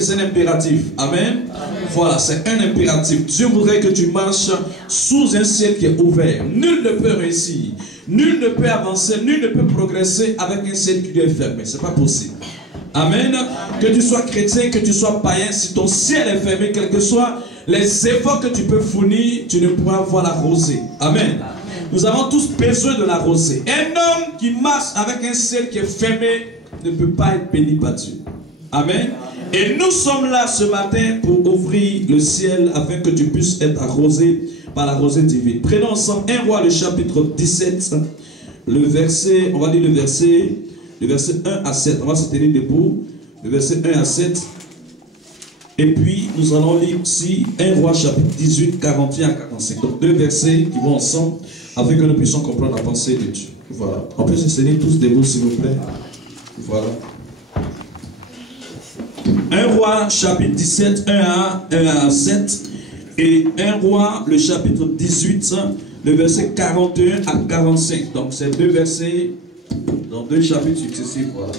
C'est un impératif. Amen. Voilà, c'est un impératif. Dieu voudrait que tu marches sous un ciel qui est ouvert. Nul ne peut réussir. Nul ne peut avancer. Nul ne peut progresser avec un ciel qui lui est fermé. Ce n'est pas possible. Amen. Que tu sois chrétien, que tu sois païen, si ton ciel est fermé, quels que soient les efforts que tu peux fournir, tu ne pourras voir la rosée. Amen. Nous avons tous besoin de la rosée. Un homme qui marche avec un ciel qui est fermé ne peut pas être béni par Dieu. Amen. Et nous sommes là ce matin pour ouvrir le ciel afin que tu puisses être arrosé par la rosée divine. Prenons ensemble 1 Roi, le chapitre 17, le verset, on va dire le verset 1 à 7. On va se tenir debout. Le verset 1 à 7. Et puis, nous allons lire ici 1 Roi, chapitre 18, 41 à 45. Donc, deux versets qui vont ensemble afin que nous puissions comprendre la pensée de Dieu. Voilà. On peut se tenir tous debout, s'il vous plaît. Voilà. 1 Roi, chapitre 17, 1 à 7. Et 1 Roi, le chapitre 18, le verset 41 à 45. Donc, c'est deux versets dans deux chapitres successifs. Voilà.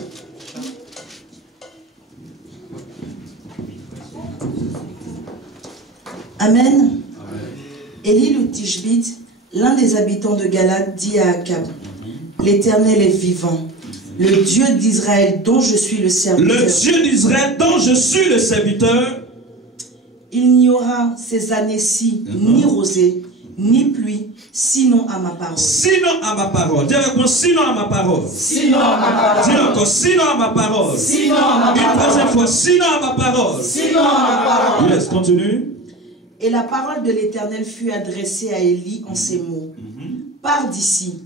Amen. Élie le Tishbite, l'un des habitants de Galade, dit à Akab: l'Éternel est vivant, le Dieu d'Israël dont je suis le serviteur. Le Dieu d'Israël dont je suis le serviteur. Il n'y aura ces années-ci ni rosée, ni pluie, sinon à ma parole. Sinon à ma parole. Dis avec moi, sinon à ma parole. Sinon à ma parole. Dis encore, sinon à ma parole. Sinon à ma parole. Une troisième fois, sinon à ma parole. Sinon à ma parole. Yes, continue. Et la parole de l'Éternel fut adressée à Élie en ces mots. Pars d'ici,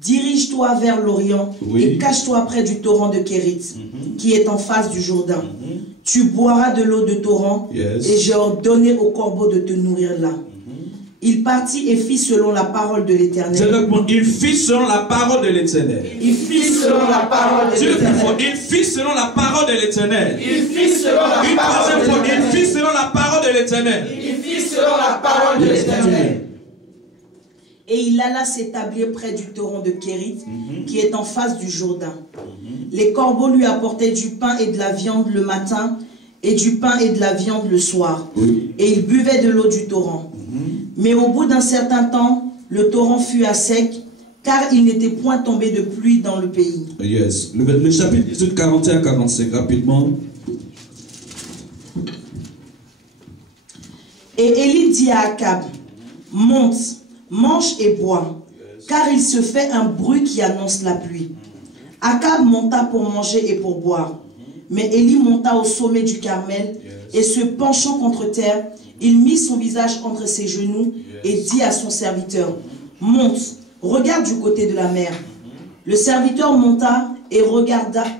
dirige-toi vers l'Orient et cache-toi près du torrent de Kérit, qui est en face du Jourdain. Tu boiras de l'eau de torrent, et j'ai ordonné aux corbeaux de te nourrir là. Il partit et fit selon la parole de l'Éternel. Il fit selon la parole de l'Éternel. Il fit selon la parole de l'Éternel. Il fit selon la parole de l'Éternel. Il fit selon la parole de l'Éternel. Il fit selon la parole de l'Éternel. Il fit selon la parole de l'Éternel. Et il alla s'établir près du torrent de Kérit, qui est en face du Jourdain. Les corbeaux lui apportaient du pain et de la viande le matin, et du pain et de la viande le soir. Et il buvait de l'eau du torrent. Mais au bout d'un certain temps, le torrent fut à sec, car il n'était point tombé de pluie dans le pays. Yes. Le chapitre 18, 41 à 45, rapidement. Et Élie dit à Akab: monte, mange et bois, car il se fait un bruit qui annonce la pluie. Akab monta pour manger et pour boire. Mais Élie monta au sommet du Carmel, et se penchant contre terre, il mit son visage entre ses genoux et dit à son serviteur: monte, regarde du côté de la mer. Le serviteur monta et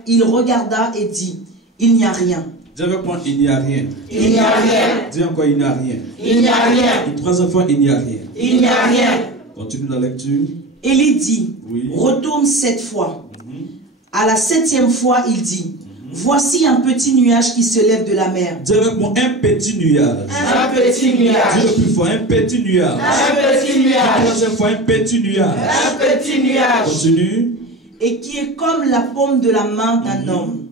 il regarda et dit: il n'y a rien. Dis avec moi, il n'y a rien. Il n'y a rien. Dis encore, il n'y a rien. Il n'y a rien. Une troisième fois, il n'y a rien. Il n'y a rien. Continue la lecture. Élie dit: retourne 7 fois. À la 7e fois, il dit: voici un petit nuage qui se lève de la mer. Dis avec moi, un petit nuage. Un petit nuage. Dis le plus fort, un petit nuage. Un petit nuage. La troisième fois, un petit nuage. Un petit nuage. Continue. Et qui est comme la paume de la main d'un homme.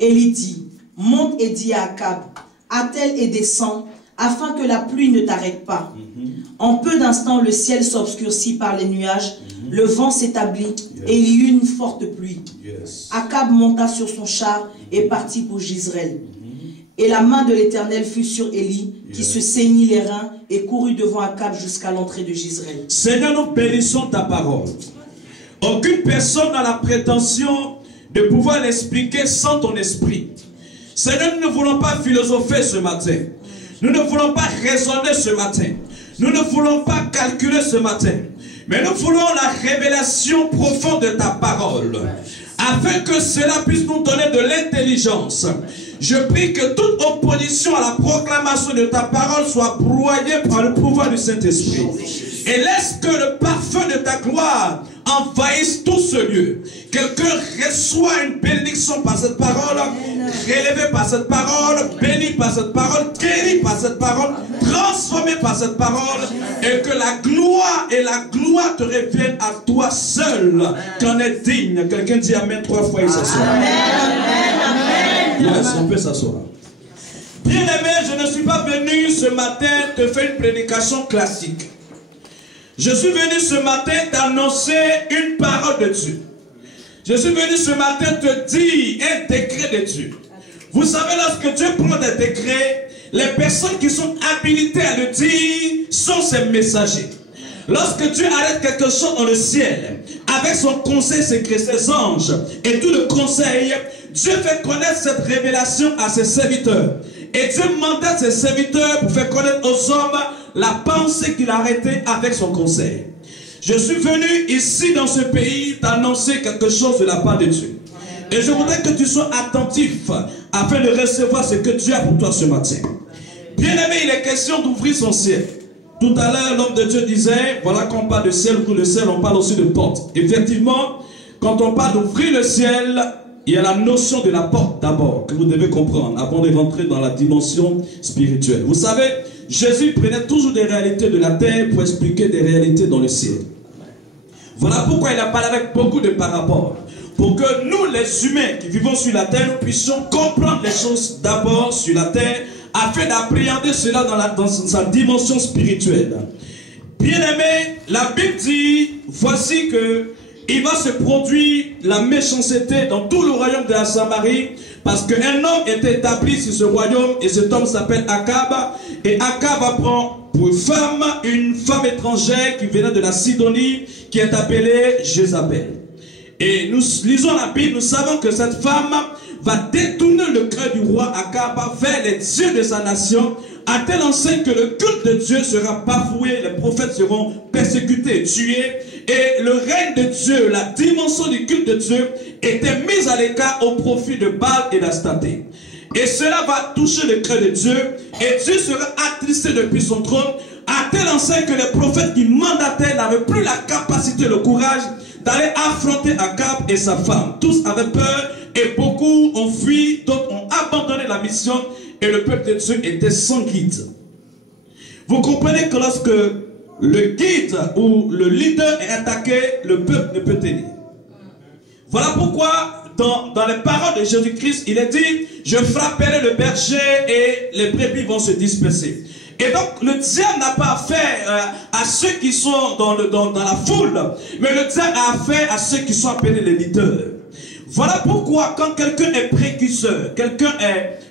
Élie dit: monte et dis à Akab: attelle et descends, afin que la pluie ne t'arrête pas. En peu d'instants, le ciel s'obscurcit par les nuages, le vent s'établit, et il y eut une forte pluie. Akab monta sur son char et partit pour Jezreel. Et la main de l'Éternel fut sur Élie, qui se saignit les reins et courut devant Akab jusqu'à l'entrée de Jezreel. Seigneur, nous bénissons ta parole. Aucune personne n'a la prétention de pouvoir l'expliquer sans ton esprit. Seigneur, nous ne voulons pas philosopher ce matin. Nous ne voulons pas raisonner ce matin. Nous ne voulons pas calculer ce matin. Mais nous voulons la révélation profonde de ta parole. Afin que cela puisse nous donner de l'intelligence. Je prie que toute opposition à la proclamation de ta parole soit broyée par le pouvoir du Saint-Esprit. Et laisse que le parfum de ta gloire envahisse tout ce lieu. Quelqu'un reçoit une bénédiction par cette parole, relevé par cette parole, béni par cette parole, guéri par cette parole, transformé par cette parole, et que la gloire te reviennent à toi seul, qu'en est digne. Quelqu'un dit Amen 3 fois et s'assoit. Amen, amen, amen. Yes, on peut s'asseoir. Bien-aimé, je ne suis pas venu ce matin te faire une prédication classique. Je suis venu ce matin t'annoncer une parole de Dieu. Je suis venu ce matin te dire un décret de Dieu. Vous savez, lorsque Dieu prend des décrets, les personnes qui sont habilitées à le dire sont ses messagers. Lorsque Dieu arrête quelque chose dans le ciel, avec son conseil secret, ses anges et tout le conseil, Dieu fait connaître cette révélation à ses serviteurs. Et Dieu mandate ses serviteurs pour faire connaître aux hommes la pensée qu'il a arrêtée avec son conseil. Je suis venu ici dans ce pays t'annoncer quelque chose de la part de Dieu. Et je voudrais que tu sois attentif afin de recevoir ce que Dieu a pour toi ce matin. Bien-aimé, il est question d'ouvrir son ciel. Tout à l'heure, l'homme de Dieu disait, voilà qu'on parle de ciel, pour le ciel, on parle aussi de porte. Effectivement, quand on parle d'ouvrir le ciel, il y a la notion de la porte d'abord, que vous devez comprendre, avant de rentrer dans la dimension spirituelle. Vous savez, Jésus prenait toujours des réalités de la terre pour expliquer des réalités dans le ciel. Voilà pourquoi il a parlé avec beaucoup de par-rapport. Pour que nous, les humains qui vivons sur la terre, nous puissions comprendre les choses d'abord sur la terre, afin d'appréhender cela dans sa dimension spirituelle. Bien-aimé, la Bible dit, voici que il va se produire la méchanceté dans tout le royaume de la Samarie, parce qu'un homme était établi sur ce royaume, et cet homme s'appelle Akab, et Akab prend pour femme une femme étrangère qui venait de la Sidonie, qui est appelée Jézabel. Et nous lisons la Bible, nous savons que cette femme va détourner le cœur du roi Akab vers les dieux de sa nation, à tel enseigne que le culte de Dieu sera bafoué, les prophètes seront persécutés, tués, et le règne de Dieu, la dimension du culte de Dieu, était mise à l'écart au profit de Baal et d'Astaté. Et cela va toucher le cœur de Dieu, et Dieu sera attristé depuis son trône, à tel enseigne que les prophètes qui mandataient n'avaient plus la capacité, le courage d'aller affronter Akab et sa femme. Tous avaient peur et beaucoup ont fui, d'autres ont abandonné la mission et le peuple de Dieu était sans guide. Vous comprenez que lorsque le guide ou le leader est attaqué, le peuple ne peut tenir. Voilà pourquoi dans les paroles de Jésus-Christ, il est dit, je frapperai le berger et les brebis vont se disperser. Et donc le diable n'a pas affaire à ceux qui sont dans la foule, mais le diable a affaire à ceux qui sont appelés les leaders. Voilà pourquoi quand quelqu'un est précurseur, quelqu'un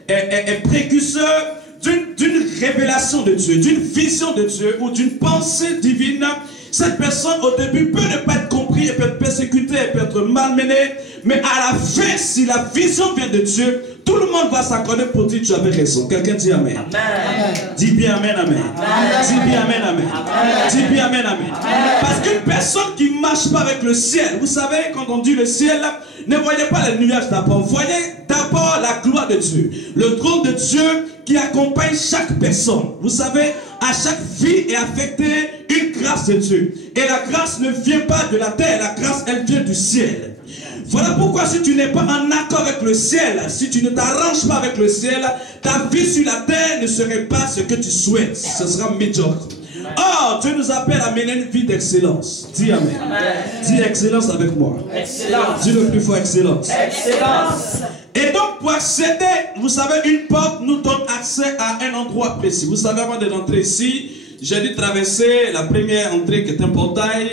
est précurseur d'une révélation de Dieu, d'une vision de Dieu ou d'une pensée divine, cette personne au début peut ne pas être comprise, elle peut être persécutée, elle peut être malmenée, mais à la fin, si la vision vient de Dieu, tout le monde va s'accorder pour dire tu avais raison. Quelqu'un dit Amen. Amen. Dis bien Amen, Amen. Amen. Dis bien Amen, Amen. Amen. Dis bien Amen, Amen. Amen. Parce qu'une personne qui ne marche pas avec le ciel, vous savez, quand on dit le ciel, ne voyez pas les nuages d'abord. Voyez d'abord la gloire de Dieu. Le trône de Dieu qui accompagne chaque personne. Vous savez, à chaque vie est affectée une grâce de Dieu. Et la grâce ne vient pas de la terre, la grâce elle vient du ciel. Voilà pourquoi si tu n'es pas en accord avec le ciel, si tu ne t'arranges pas avec le ciel, ta vie sur la terre ne serait pas ce que tu souhaites. Ce sera médiocre. Or, Dieu nous appelle à mener une vie d'excellence. Dis Amen. Amen. Dis excellence avec moi. Excellence. Dis le plus fort excellence. Excellence. Et donc pour accéder, vous savez, une porte nous donne accès à un endroit précis. Vous savez, avant d'entrer ici, j'ai dû traverser la première entrée qui est un portail,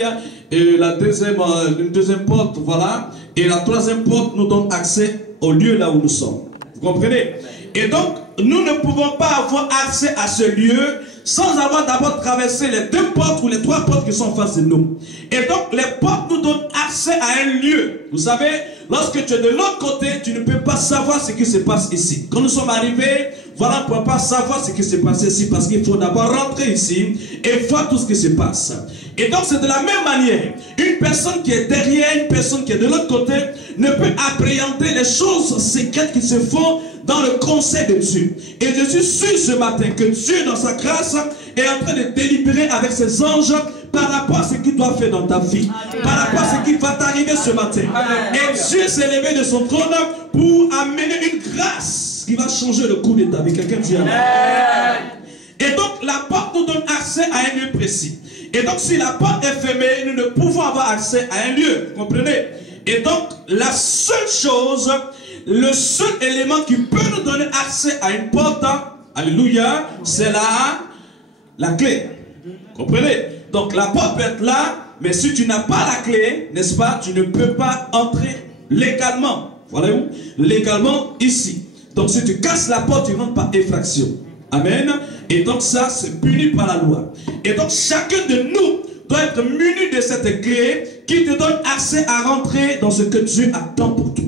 et la une deuxième porte, voilà. Et la troisième porte nous donne accès au lieu là où nous sommes. Vous comprenez? Et donc, nous ne pouvons pas avoir accès à ce lieu sans avoir d'abord traversé les deux portes ou les trois portes qui sont en face de nous. Et donc, les portes nous donnent accès à un lieu. Vous savez, lorsque tu es de l'autre côté, tu ne peux pas savoir ce qui se passe ici. Quand nous sommes arrivés, voilà, on ne peut pas savoir ce qui se passe ici parce qu'il faut d'abord rentrer ici et voir tout ce qui se passe. Et donc, c'est de la même manière. Une personne qui est derrière, une personne qui est de l'autre côté, ne peut appréhender les choses secrètes qui se font dans le conseil de Dieu. Et je suis sûr ce matin que Dieu, dans sa grâce, est en train de délibérer avec ses anges par rapport à ce qu'il doit faire dans ta vie. Amen. Par rapport à ce qui va t'arriver ce matin. Amen. Et Dieu s'est levé de son trône pour amener une grâce qui va changer le cours de ta vie. Quelqu'un dit Amen. Et donc, la porte nous donne accès à un lieu précis. Et donc, si la porte est fermée, nous ne pouvons avoir accès à un lieu. Vous comprenez? Et donc, la seule chose, le seul élément qui peut nous donner accès à une porte, Alléluia. C'est la clé. Comprenez? Donc la porte peut être là, mais si tu n'as pas la clé, n'est-ce pas, tu ne peux pas entrer légalement. Voilà où? Légalement ici. Donc si tu casses la porte, tu rentres par effraction. Amen. Et donc ça, c'est puni par la loi. Et donc chacun de nous doit être muni de cette clé qui te donne accès à rentrer dans ce que Dieu attend pour toi.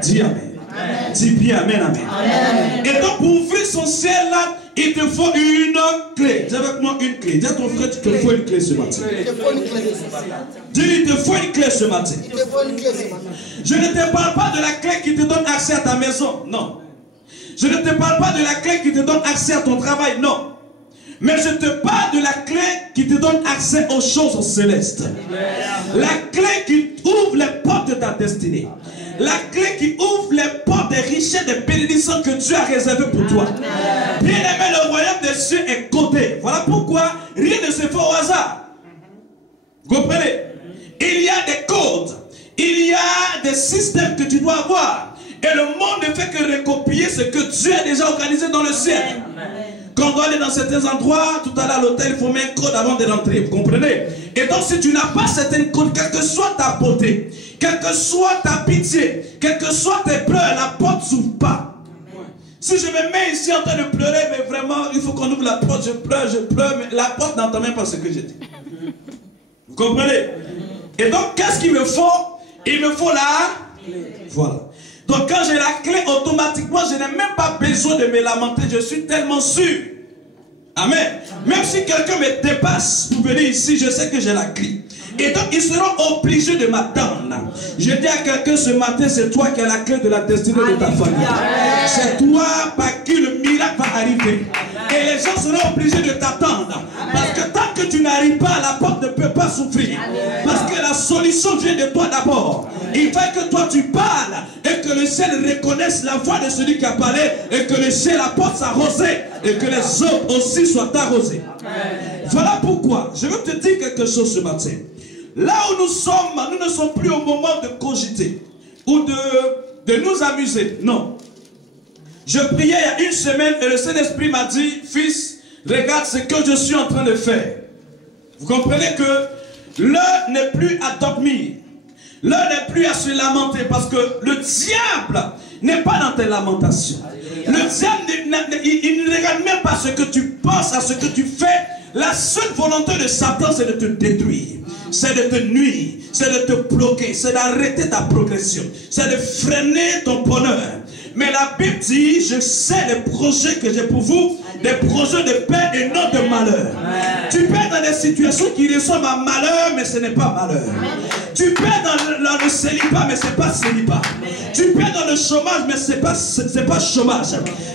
Dis Amen. Amen. Dis bien Amen, Amen. Amen. Et donc pour ouvrir son ciel là, il te faut une clé. Dis avec moi une clé. Dis à ton frère, il te faut une clé ce matin. Dis, il te faut une clé ce matin. Je ne te parle pas de la clé qui te donne accès à ta maison. Non. Je ne te parle pas de la clé qui te donne accès à ton travail. Non. Mais je te parle de la clé qui te donne accès aux choses célestes. La clé qui ouvre les portes de ta destinée. La clé qui ouvre les portes des richesses, des bénédictions que Dieu a réservées pour toi. Bien aimé, le royaume des cieux est codé. Voilà pourquoi rien ne se fait au hasard. Vous comprenez? Il y a des codes. Il y a des systèmes que tu dois avoir. Et le monde ne fait que recopier ce que Dieu a déjà organisé dans le ciel. Quand on doit aller dans certains endroits, tout à l'heure à l'hôtel, il faut mettre un code avant de rentrer. Vous comprenez? Et donc si tu n'as pas certains codes, quelle que soit ta beauté, quelle que soit ta pitié, quelles que soient tes pleurs, la porte ne s'ouvre pas. Si je me mets ici en train de pleurer, mais vraiment, il faut qu'on ouvre la porte, je pleure, mais la porte n'entend même pas ce que je dis. Vous comprenez? Et donc, qu'est-ce qu'il me faut? Il me faut la... Voilà. Donc, quand j'ai la clé, automatiquement, je n'ai même pas besoin de me lamenter. Je suis tellement sûr. Amen. Même si quelqu'un me dépasse pour venir ici, je sais que j'ai la clé. Et donc, ils seront obligés de m'attendre. Je dis à quelqu'un ce matin, c'est toi qui as la clé de la destinée de ta famille. C'est toi par qui le miracle va arriver. Et les gens seront obligés de t'attendre. Parce que tant que tu n'arrives pas, la porte ne peut pas s'ouvrir. Parce que la solution vient de toi d'abord. Il faut que toi tu parles et que le ciel reconnaisse la voix de celui qui a parlé et que le ciel, la porte s'arrosée et que les autres aussi soient arrosés. Voilà pourquoi je veux te dire quelque chose ce matin. Là où nous sommes, nous ne sommes plus au moment de cogiter ou de nous amuser. Non. Je priais il y a une semaine et le Saint-Esprit m'a dit, fils, regarde ce que je suis en train de faire. Vous comprenez que l'heure n'est plus à dormir. L'heure n'est plus à se lamenter parce que le diable n'est pas dans tes lamentations. Le diable, il ne regarde même pas ce que tu penses, à ce que tu fais. La seule volonté de Satan, c'est de te détruire. C'est de te nuire. C'est de te bloquer. C'est d'arrêter ta progression. C'est de freiner ton bonheur. Mais la Bible dit, je sais les projets que j'ai pour vous, des projets de paix et non de malheur. Tu peux être dans des situations qui ressemblent à malheur, mais ce n'est pas malheur. Tu peux être dans le célibat, mais ce n'est pas célibat. Tu peux être dans le chômage, mais ce n'est pas chômage.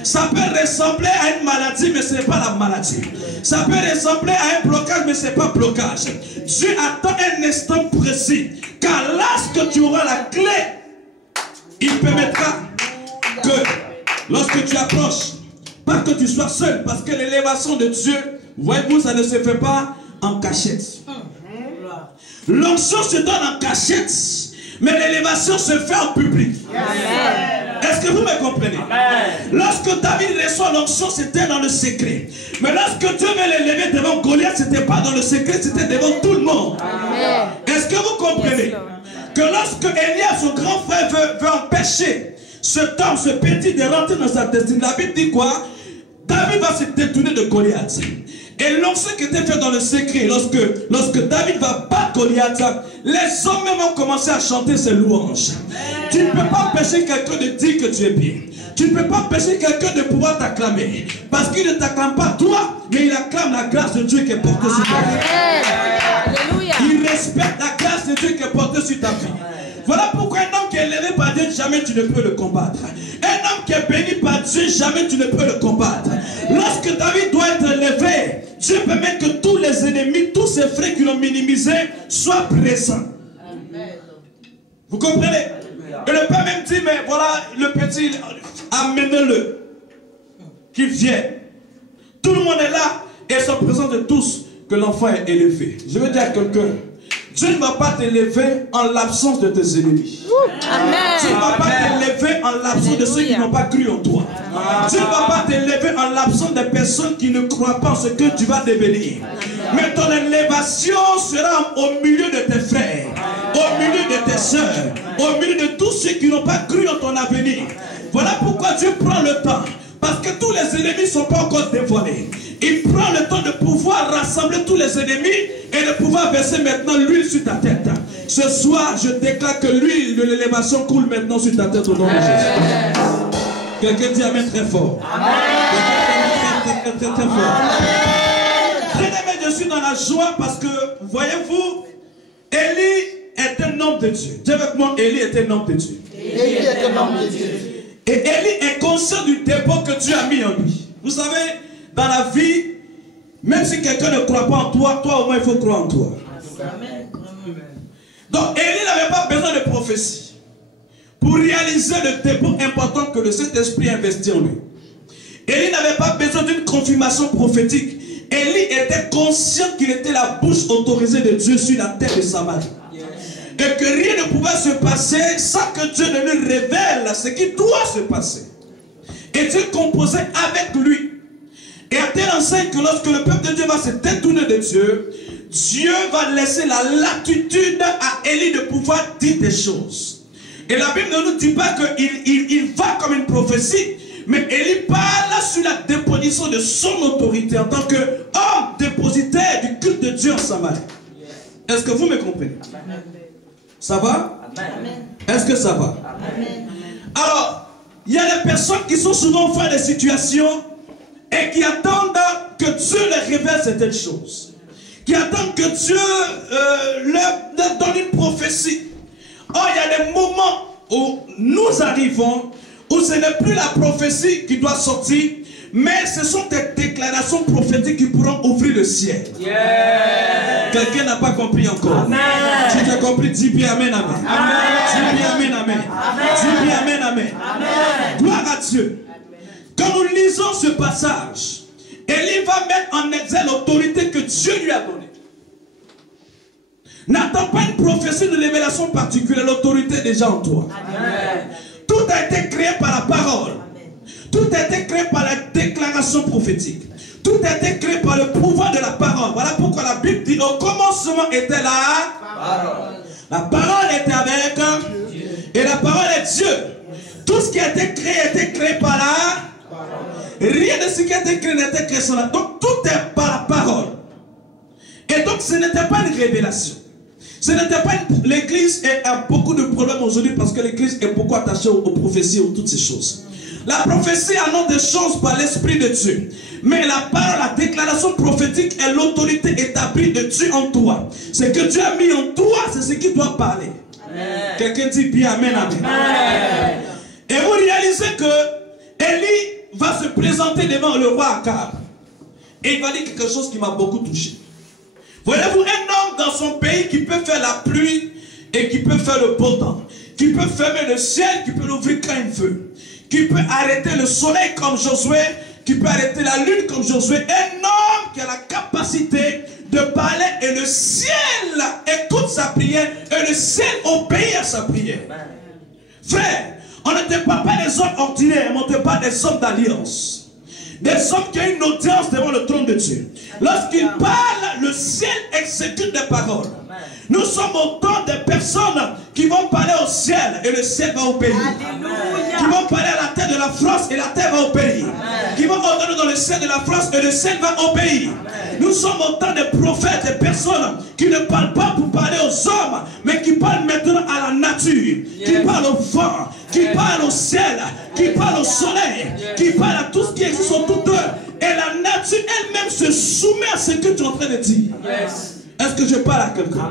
Ça peut ressembler à une maladie, mais ce n'est pas la maladie. Ça peut ressembler à un blocage, mais ce n'est pas blocage. Dieu attend un instant précis. Car lorsque tu auras la clé, il permettra que lorsque tu approches, pas que tu sois seul, parce que l'élévation de Dieu, voyez-vous, ça ne se fait pas en cachette. L'onction se donne en cachette, mais l'élévation se fait en public. Est-ce que vous me comprenez? Lorsque David reçoit l'onction, c'était dans le secret. Mais lorsque Dieu veut l'élever devant Goliath, ce n'était pas dans le secret, c'était devant tout le monde. Est-ce que vous comprenez que lorsque Eliab, son grand frère, veut empêcher cet homme, ce petit, de rentrer dans sa destinée, la Bible dit quoi? David va se détourner de Goliath. Et l'onction qui était fait dans le secret, lorsque David va battre Goliath, les hommes même ont commencé à chanter ses louanges. Tu ne peux pas empêcher quelqu'un de dire que tu es bien. Tu ne peux pas empêcher quelqu'un de pouvoir t'acclamer. Parce qu'il ne t'acclame pas toi, mais il acclame la grâce de Dieu qui est portée sur ta vie. Il respecte la grâce de Dieu qui est portée sur ta vie. Voilà pourquoi un homme qui est élevé par Dieu, jamais tu ne peux le combattre. Un homme qui est béni par Dieu, jamais tu ne peux le combattre. Lorsque David doit être élevé, Dieu permet que tous les ennemis, tous ces frères qui l'ont minimisé, soient présents. Vous comprenez? Et le Père même dit, mais voilà, le petit, amenez-le, qu'il vienne. Tout le monde est là, et ils sont présents de tous, que l'enfant est élevé. Je veux dire à quelqu'un, Dieu ne va pas t'élever en l'absence de tes ennemis. Amen. Dieu ne va pas t'élever en l'absence de ceux qui n'ont pas cru en toi. Dieu ne va pas t'élever en l'absence des personnes qui ne croient pas en ce que tu vas devenir. Mais ton élévation sera au milieu de tes frères, au milieu de tes soeurs, au milieu de tous ceux qui n'ont pas cru en ton avenir. Voilà pourquoi Dieu prend le temps. Parce que tous les ennemis ne sont pas encore dévoilés. Il prend le temps de pouvoir rassembler tous les ennemis et de pouvoir verser maintenant l'huile sur ta tête. Ce soir, je déclare que l'huile de l'élévation coule maintenant sur ta tête au nom de Jésus. Quelqu'un dit Amen très fort. Amen. Très fort. Bien-aimé, je suis dans la joie parce que, voyez-vous, Élie est un homme de Dieu. Dis avec moi, Élie est un homme de Dieu. Élie est un homme de Dieu. Et Élie est conscient du dépôt que Dieu a mis en lui. Vous savez, dans la vie, même si quelqu'un ne croit pas en toi, toi au moins il faut croire en toi. Amen. Donc Élie n'avait pas besoin de prophétie pour réaliser le dépôt important que le Saint-Esprit a investi en lui. Élie n'avait pas besoin d'une confirmation prophétique. Élie était conscient qu'il était la bouche autorisée de Dieu sur la terre de Samarie. Et que rien ne pouvait se passer sans que Dieu ne lui révèle ce qui doit se passer. Et Dieu composait avec lui. Et à tel enseigne que lorsque le peuple de Dieu va se détourner de Dieu, Dieu va laisser la latitude à Élie de pouvoir dire des choses. Et la Bible ne nous dit pas qu'il va comme une prophétie, mais Élie parle sur la déposition de son autorité en tant qu'homme dépositaire du culte de Dieu en Samarie. Est-ce que vous me comprenez? Ça va? Est-ce que ça va? Amen. Alors, il y a des personnes qui sont souvent face à des situations et qui attendent que Dieu leur révèle certaines choses. Qui attendent que Dieu leur donne une prophétie. Or, il y a des moments où nous arrivons, où ce n'est plus la prophétie qui doit sortir, mais ce sont des déclarations prophétiques qui pourront ouvrir le ciel. Quelqu'un n'a pas compris encore. Amen. Si tu as compris, dis bien Amen, Amen. Dis bien Amen, Amen. Dis bien Amen, Amen. Gloire à Dieu. Quand nous lisons ce passage, Élie va mettre en exergue l'autorité que Dieu lui a donnée. N'attends pas une prophétie de révélation particulière, l'autorité est déjà en toi. Amen. Tout a été créé par la parole. Tout a été créé par la déclaration prophétique. Tout a été créé par le pouvoir de la parole. Voilà pourquoi la Bible dit au commencement était la parole. La parole était avec Dieu. Et la parole est Dieu. Tout ce qui a été créé par la parole. Rien de ce qui a été créé n'a été créé sans la. Donc tout est par la parole. Et donc ce n'était pas une révélation. Ce n'était pas une... L'église a beaucoup de problèmes aujourd'hui parce que l'église est beaucoup attachée aux prophéties, aux toutes ces choses. La prophétie annonce des choses par l'Esprit de Dieu. Mais la parole, la déclaration prophétique est l'autorité établie de Dieu en toi. Ce que Dieu a mis en toi, c'est ce qui doit parler. Quelqu'un dit bien Amen, Amen. Amen. Et vous réalisez que Élie va se présenter devant le roi Akab. Et il va dire quelque chose qui m'a beaucoup touché. Voyez-vous, un homme dans son pays qui peut faire la pluie et qui peut faire le beau temps, qui peut fermer le ciel, qui peut l'ouvrir quand il veut, qui peut arrêter le soleil comme Josué, qui peut arrêter la lune comme Josué. Un homme qui a la capacité de parler et le ciel écoute sa prière et le ciel obéit à sa prière. Frère, on ne te parle pas des hommes ordinaires, on te parle des hommes d'alliance. Des hommes qui ont une audience devant le trône de Dieu. Lorsqu'ils parlent, le ciel exécute des paroles. Nous sommes autant de personnes qui vont parler au ciel et le ciel va obéir. Alléluia. Qui vont parler à la terre de la France et la terre va obéir. Amen. Qui vont ordonner dans le ciel de la France et le ciel va obéir. Amen. Nous sommes autant de prophètes, de personnes qui ne parlent pas pour parler aux hommes, mais qui parlent maintenant à la nature, qui parlent au vent, qui parlent au ciel, qui parlent au soleil, qui parlent à tout ce qui existe autour d'eux. Et la nature elle-même se soumet à ce que tu es en train de dire. Est-ce que je parle à quelqu'un?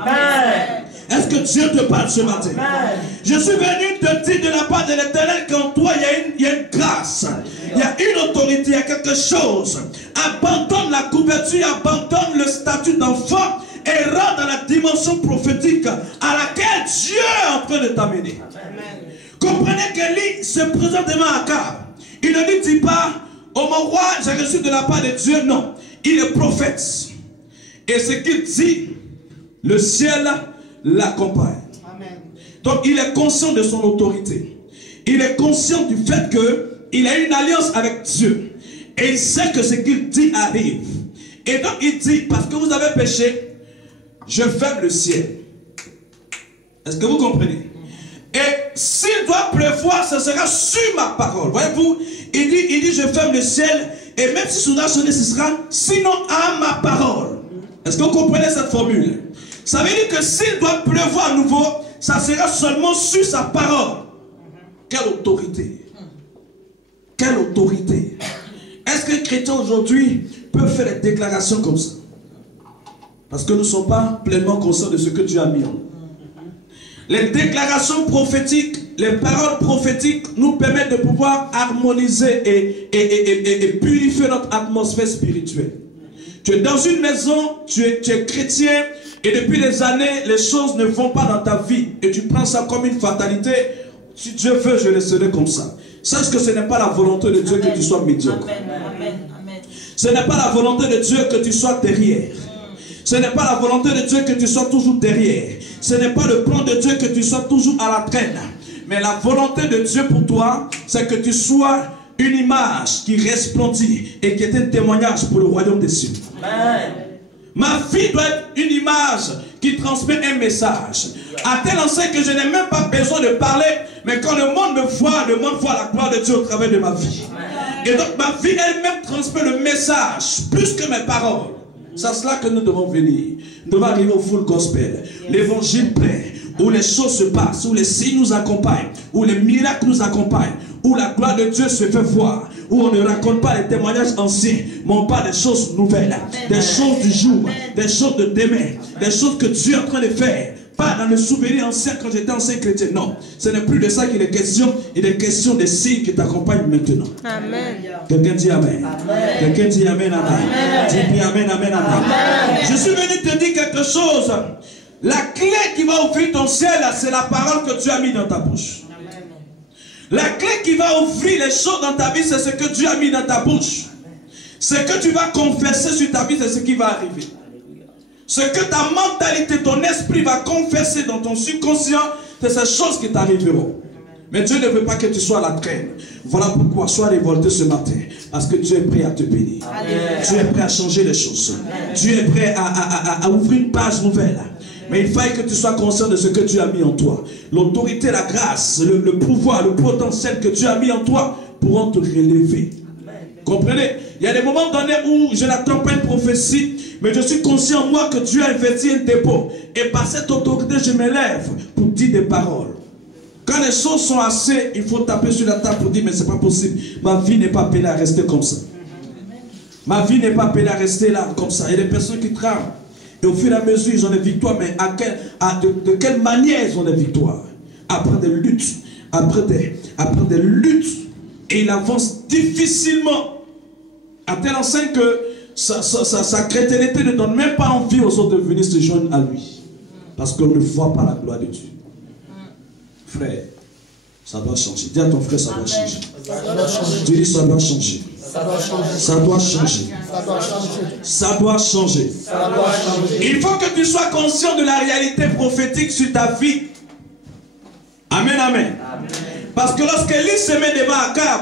Est-ce que Dieu te parle ce matin? Amen. Je suis venu te dire de la part de l'Éternel qu'en toi il y a une grâce, il y a une autorité, il y a quelque chose. Abandonne la couverture, abandonne le statut d'enfant et rentre dans la dimension prophétique à laquelle Dieu est en train de t'amener. Comprenez qu'Élie se présente devant Akab. Il ne lui dit pas, oh mon roi, j'ai reçu de la part de Dieu. Non, il est prophète. Et ce qu'il dit, le ciel l'accompagne. Donc il est conscient de son autorité. Il est conscient du fait qu'il a une alliance avec Dieu. Et il sait que ce qu'il dit arrive. Et donc il dit, parce que vous avez péché, je ferme le ciel. Est-ce que vous comprenez? Et s'il doit pleuvoir, ce sera sur ma parole. Voyez-vous, il dit, je ferme le ciel, et même si soudain sonner, ce sera sinon à ma parole. Est-ce que vous comprenez cette formule? Ça veut dire que s'il doit pleuvoir à nouveau, ça sera seulement sur sa parole. Quelle autorité! Quelle autorité! Est-ce que les chrétiens aujourd'hui peuvent faire des déclarations comme ça? Parce que nous ne sommes pas pleinement conscients de ce que Dieu a mis en nous. Les déclarations prophétiques, les paroles prophétiques nous permettent de pouvoir harmoniser et purifier notre atmosphère spirituelle. Tu es dans une maison, tu es chrétien, et depuis des années, les choses ne vont pas dans ta vie. Et tu prends ça comme une fatalité. Si Dieu veut, je laisserai comme ça. Sache que ce n'est pas la volonté de Dieu que tu sois médiocre. Ce n'est pas la volonté de Dieu que tu sois derrière. Ce n'est pas la volonté de Dieu que tu sois toujours derrière. Ce n'est pas le plan de Dieu que tu sois toujours à la traîne. Mais la volonté de Dieu pour toi, c'est que tu sois une image qui resplendit et qui est un témoignage pour le royaume des cieux. Amen. Ma vie doit être une image qui transmet un message. À tel enseigne que je n'ai même pas besoin de parler, mais quand le monde me voit, le monde voit la gloire de Dieu au travers de ma vie. Et donc ma vie elle-même transmet le message plus que mes paroles. C'est à cela que nous devons venir. Nous devons arriver au full gospel. L'évangile plaît, où les choses se passent, où les signes nous accompagnent, où les miracles nous accompagnent, où la gloire de Dieu se fait voir, où on ne raconte pas les témoignages anciens, mais on parle des choses nouvelles, des choses du jour, des choses de demain, des choses que Dieu est en train de faire. Pas dans le souvenir ancien quand j'étais ancien chrétien. Non, ce n'est plus de ça qu'il est question. Il est question des signes qui t'accompagnent maintenant. Amen. Quelqu'un dit Amen. Quelqu'un dit Amen, Amen. Dis bien Amen, Amen, Amen. Je suis venu te dire quelque chose. La clé qui va ouvrir ton ciel, c'est la parole que Dieu a mis dans ta bouche. La clé qui va ouvrir les choses dans ta vie, c'est ce que Dieu a mis dans ta bouche. Ce que tu vas confesser sur ta vie, c'est ce qui va arriver. Ce que ta mentalité, ton esprit va confesser dans ton subconscient, c'est ces choses qui t'arriveront. Mais Dieu ne veut pas que tu sois à la traîne. Voilà pourquoi sois révolté ce matin. Parce que Dieu est prêt à te bénir. Dieu est prêt à changer les choses. Dieu est prêt à ouvrir une page nouvelle. Mais il faille que tu sois conscient de ce que Dieu a mis en toi. L'autorité, la grâce, le pouvoir, le potentiel que Dieu a mis en toi pourront te relever. Comprenez? Il y a des moments donnés où je n'attends pas une prophétie, mais je suis conscient moi que Dieu a investi un dépôt. Et par cette autorité, je m'élève pour dire des paroles. Quand les choses sont assez, il faut taper sur la table pour dire mais c'est pas possible. Ma vie n'est pas appelée à rester comme ça. Ma vie n'est pas appelée à rester là comme ça. Il y a des personnes qui tremblent. Et au fur et à mesure, ils ont des victoires. Mais de quelle manière ils ont des victoires? Après des luttes. Après des luttes. Et il avance difficilement. À telle enseigne que sa chrétienté ne donne même pas envie aux autres de venir se joindre à lui. Parce qu'on ne voit pas la gloire de Dieu. Frère, ça doit changer. Dis à ton frère, ça doit changer. Tu dis, ça doit changer. Ça doit changer. Ça doit changer. Ça doit changer. Il faut que tu sois conscient de la réalité prophétique sur ta vie. Amen, amen. Parce que lorsqu'Élie se met devant Akab,